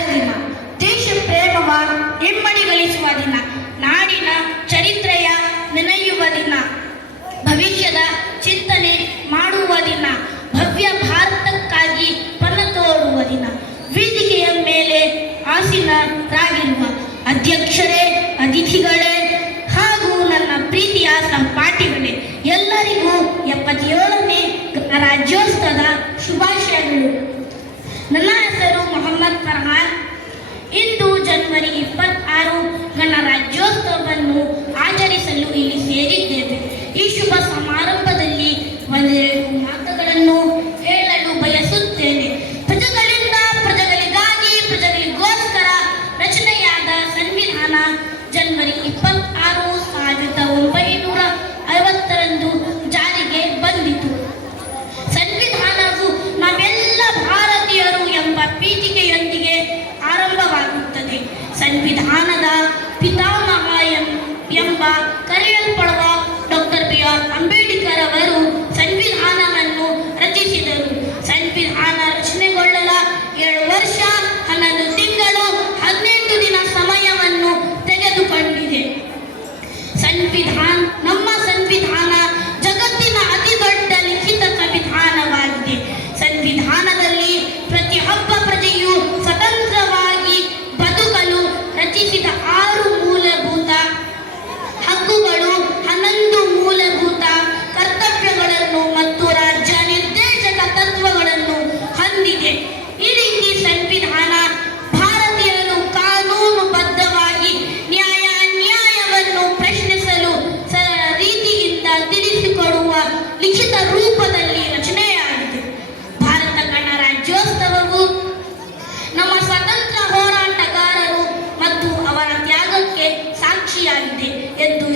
ರಾಜ್ಯ ದಿನ, ದೇಶ ಪ್ರೇಮವ ಇಮ್ಮಡಿಗೊಳಿಸುವ ದಿನ, ನಾಡಿನ ಚರಿತ್ರೆಯ ನೆನೆಯುವ ದಿನ, ಭವಿಷ್ಯದ ಚಿಂತನೆ ಮಾಡುವ ದಿನ, ಭವ್ಯ ಭಾರತಕ್ಕಾಗಿ ಪಣ ತೋಡುವ ದಿನ. ವೇದಿಕೆಯ ಮೇಲೆ ಆಸೀನರಾಗಿರುವ ಅಧ್ಯಕ್ಷರೇ, ಅತಿಥಿಗಳೇ ಹಾಗೂ ನನ್ನ ಪ್ರೀತಿಯ ಸಹಪಾಠಿಗಳೇ, ಎಲ್ಲರಿಗೂ 77ನೇ ರಾಜ್ಯೋತ್ಸವದ ಶುಭಾಶಯಗಳು. ನನ್ನ ಹೆಸರು ಮೊಹಮ್ಮದ್ ಫರ್ಹಾನ್. ಇಂದು ಜನವರಿ 26 ಗಣರಾಜ್ಯೋತ್ಸವವನ್ನು ಆಚರಿಸಲು ಇಲ್ಲಿ ಸೇರಿದ್ದೇವೆ. ಈ ಶುಭ ಸಮಾರಂಭದಲ್ಲಿ ಒಂದೆರಡು ಮಾತುಗಳನ್ನು ಹೇಳಲು ಬಯಸುತ್ತೇನೆ. ಪ್ರಜೆಗಳಿಂದ, ಪ್ರಜೆಗಳಿಗಾಗಿ, ಪ್ರಜೆಗಳಿಗೋಸ್ಕರ ರಚನೆಯಾದ ಸಂವಿಧಾನ ಜನವರಿ 26, 1950ರಂದು ಜಾರಿಗೆ ಬಂದಿತು. ಸಂವಿಧಾನವು ನಾವೆಲ್ಲ ಭಾರತೀಯರು ಎಂಬ ಪೀಠಿಕೆಯೊಂದಿಗೆ ಆರಂಭವಾಗುತ್ತದೆ. ಸಂವಿಧಾನದ ಪಿತಾಮಹ ಎಂಬ ಕರೆಯಲ್ಪಡುವ ಡಾಕ್ಟರ್ B.R. ಅಂಬೇಡ್ಕರ್ ಅವರು ಸಂವಿಧಾನವನ್ನು ರಚಿಸಿದರು. ಸಂವಿಧಾನ ರಚನೆಗೊಳ್ಳಲು 7 ವರ್ಷ 11 ತಿಂಗಳು 18 ದಿನ ಸಮಯವನ್ನು ತೆಗೆದುಕೊಂಡಿದೆ. ನಮ್ಮ ಸಂವಿಧಾನ ಜಗತ್ತಿನ ಅತಿ ದೊಡ್ಡ ಲಿಖಿತ ಸಂವಿಧಾನವಾಗಿದೆ. ಸಂವಿಧಾನದಲ್ಲಿ ಪ್ರತಿಯೊಬ್ಬ ಪ್ರಜೆಯು ಸ್ವತಂತ್ರವಾಗಿ ಬದುಕಲು ರಚಿಸಿದ 6 ಮೂಲಭೂತ ಹಕ್ಕುಗಳು, 11 ಮೂಲಭೂತ ಕರ್ತವ್ಯಗಳನ್ನು ಮತ್ತು ರಾಜ್ಯ ನಿರ್ದೇಶಕ ತತ್ವಗಳನ್ನು ಹೊಂದಿದೆ. ಈ ರೀತಿ ಸಂವಿಧಾನ ಭಾರತೀಯರು ಕಾನೂನುಬದ್ಧವಾಗಿ ನ್ಯಾಯವನ್ನು ಪ್ರಶ್ನಿಸಲು ಸರಳ ರೀತಿಯಿಂದ ತಿಳಿಸಿಕೊಡುವ ಲಿಖಿತ ರೂಪದಲ್ಲಿ ರಚನೆಯಾಗಿದೆ. ಭಾರತ ಗಣರಾಜ್ಯೋತ್ಸವವು ನಮ್ಮ ಸ್ವತಂತ್ರ ಹೋರಾಟಗಾರರು ಮತ್ತು ಅವರ ತ್ಯಾಗಕ್ಕೆ ಸಾಕ್ಷಿಯಾಗಿದೆ ಎಂದು